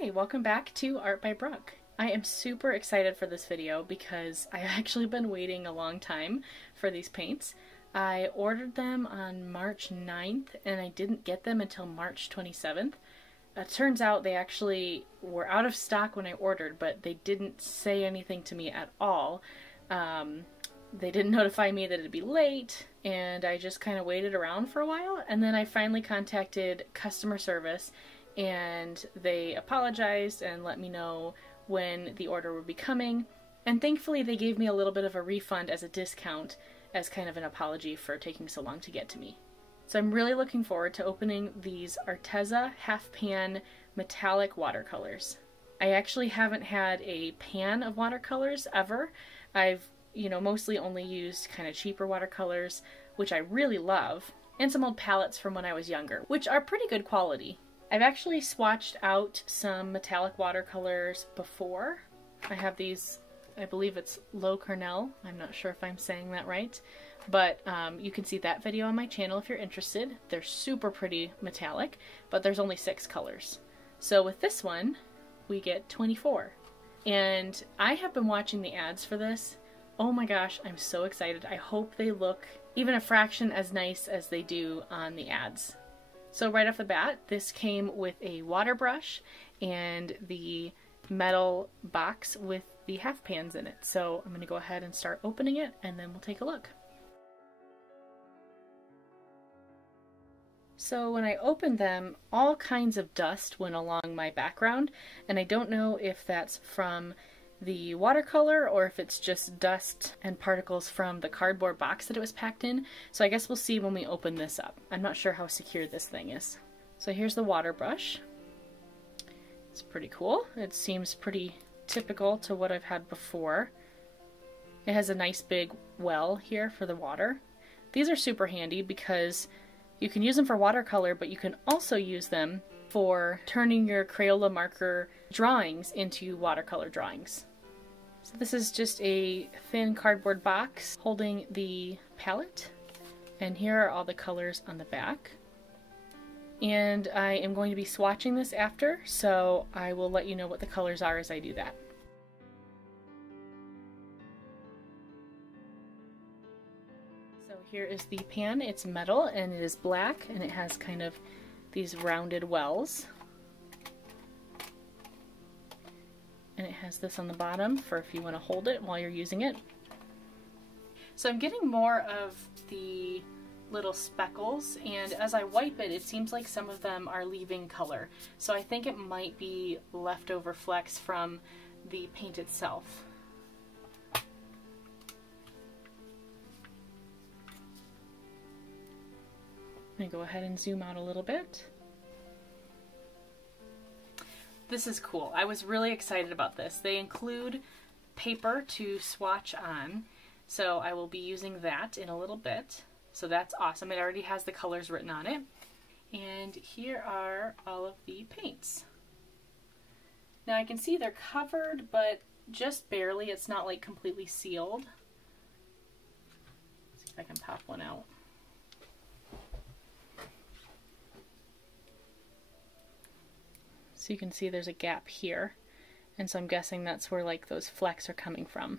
Hi, welcome back to Art by Brooke. I am super excited for this video because I've actually been waiting a long time for these paints. I ordered them on March 9th and I didn't get them until March 27th. It turns out they actually were out of stock when I ordered, but they didn't say anything to me at all. They didn't notify me that it'd be late, and I just kind of waited around for a while, and then I finally contacted customer service and they apologized and let me know when the order would be coming, and thankfully they gave me a little bit of a refund as a discount as kind of an apology for taking so long to get to me. So I'm really looking forward to opening these Arteza half pan metallic watercolors. I actually haven't had a pan of watercolors ever. I've mostly only used kind of cheaper watercolors, which I really love, and some old palettes from when I was younger, which are pretty good quality. I've actually swatched out some metallic watercolors before. I have these, I believe it's Low Cornell. I'm not sure if I'm saying that right, but you can see that video on my channel if you're interested. They're super pretty metallic, but there's only 6 colors. So with this one, we get 24. And I have been watching the ads for this. Oh my gosh, I'm so excited. I hope they look even a fraction as nice as they do on the ads. So right off the bat, this came with a water brush and the metal box with the half pans in it. So I'm going to go ahead and start opening it and then we'll take a look. So when I opened them, all kinds of dust went along my background, and I don't know if that's from the watercolor or if it's just dust and particles from the cardboard box that it was packed in. So I guess we'll see when we open this up. I'm not sure how secure this thing is. So here's the water brush. It's pretty cool. It seems pretty typical to what I've had before. It has a nice big well here for the water. These are super handy because you can use them for watercolor, but you can also use them for turning your Crayola marker drawings into watercolor drawings. So this is just a thin cardboard box holding the palette, and here are all the colors on the back. And I am going to be swatching this after, so I will let you know what the colors are as I do that. So here is the pan. It's metal and it is black and it has kind of these rounded wells. And it has this on the bottom for if you want to hold it while you're using it. So I'm getting more of the little speckles, and as I wipe it, it seems like some of them are leaving color. So I think it might be leftover flecks from the paint itself. I'm going to go ahead and zoom out a little bit. This is cool. I was really excited about this. They include paper to swatch on, so I will be using that in a little bit. So that's awesome. It already has the colors written on it. And here are all of the paints. Now I can see they're covered, but just barely. It's not like completely sealed. Let's see if I can pop one out. So you can see there's a gap here, and so I'm guessing that's where like those flecks are coming from.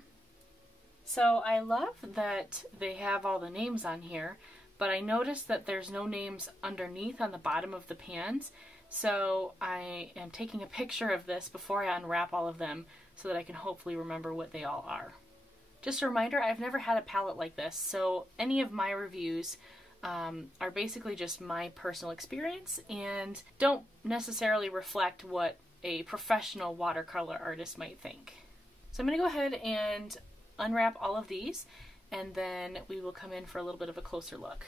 So I love that they have all the names on here, but I noticed that there's no names underneath on the bottom of the pans, so I am taking a picture of this before I unwrap all of them so that I can hopefully remember what they all are. Just a reminder, I've never had a palette like this, so any of my reviews are basically just my personal experience and don't necessarily reflect what a professional watercolor artist might think. So I'm going to go ahead and unwrap all of these, and then we will come in for a little bit of a closer look.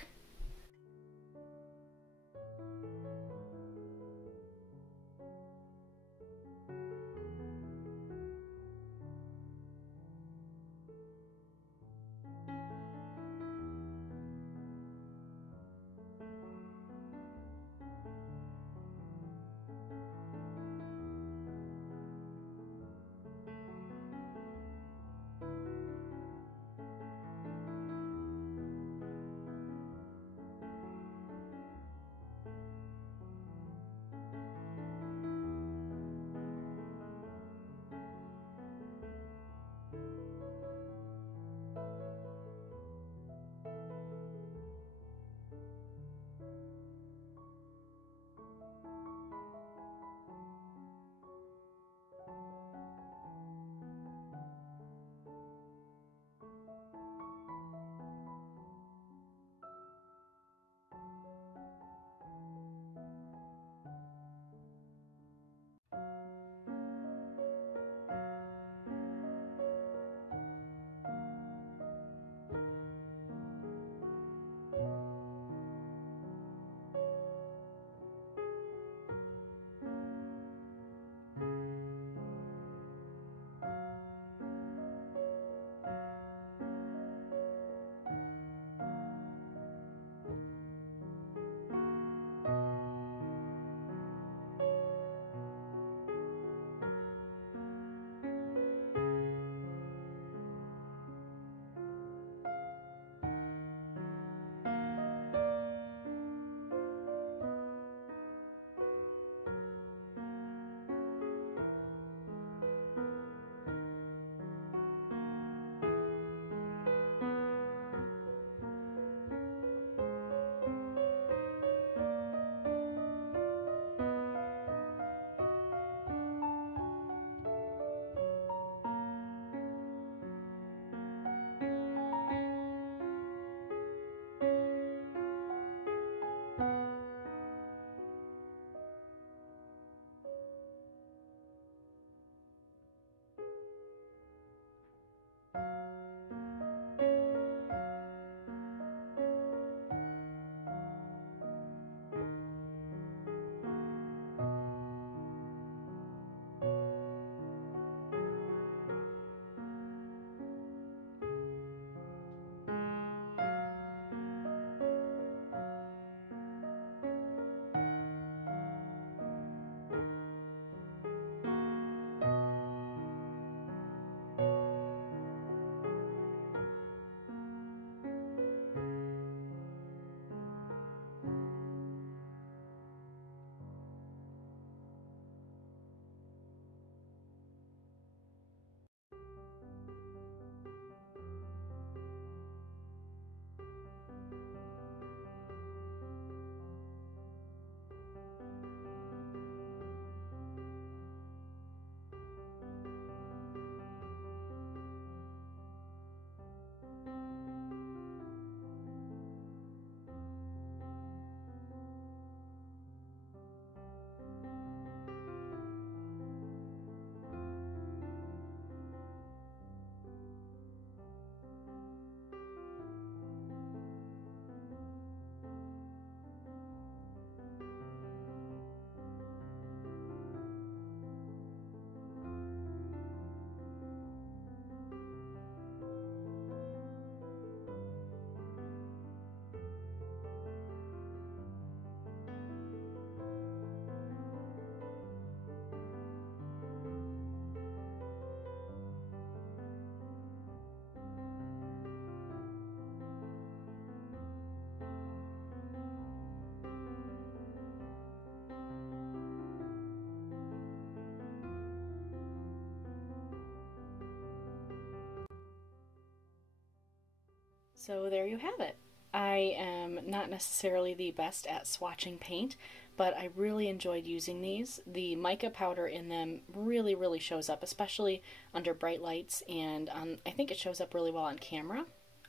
So there you have it. I am not necessarily the best at swatching paint, but I really enjoyed using these. The mica powder in them really shows up, especially under bright lights, and I think it shows up really well on camera.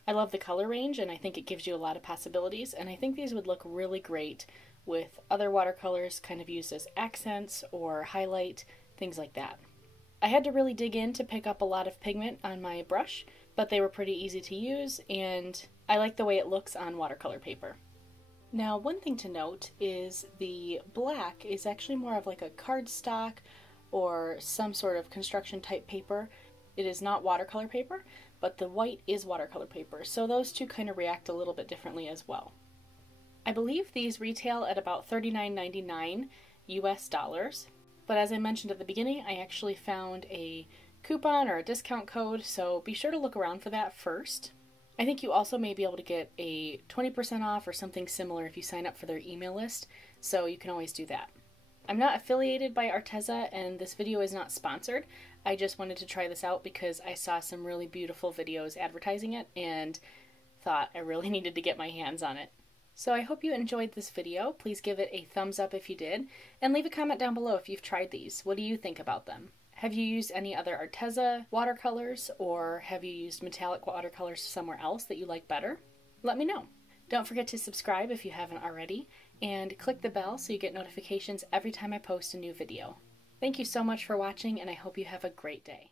I love the color range, and I think it gives you a lot of possibilities, and I think these would look really great with other watercolors kind of used as accents or highlight, things like that. I had to really dig in to pick up a lot of pigment on my brush, but they were pretty easy to use, and I like the way it looks on watercolor paper. Now, one thing to note is the black is actually more of like a cardstock or some sort of construction type paper. It is not watercolor paper, but the white is watercolor paper, so those two kind of react a little bit differently as well. I believe these retail at about $39.99 US dollars, but as I mentioned at the beginning, I actually found a coupon or a discount code, so be sure to look around for that first. I think you also may be able to get a 20% off or something similar if you sign up for their email list, so you can always do that. I'm not affiliated by Arteza, and this video is not sponsored. I just wanted to try this out because I saw some really beautiful videos advertising it and thought I really needed to get my hands on it. So I hope you enjoyed this video. Please give it a thumbs up if you did, and leave a comment down below if you've tried these. What do you think about them? Have you used any other Arteza watercolors, or have you used metallic watercolors somewhere else that you like better? Let me know. Don't forget to subscribe if you haven't already, and click the bell so you get notifications every time I post a new video. Thank you so much for watching, and I hope you have a great day.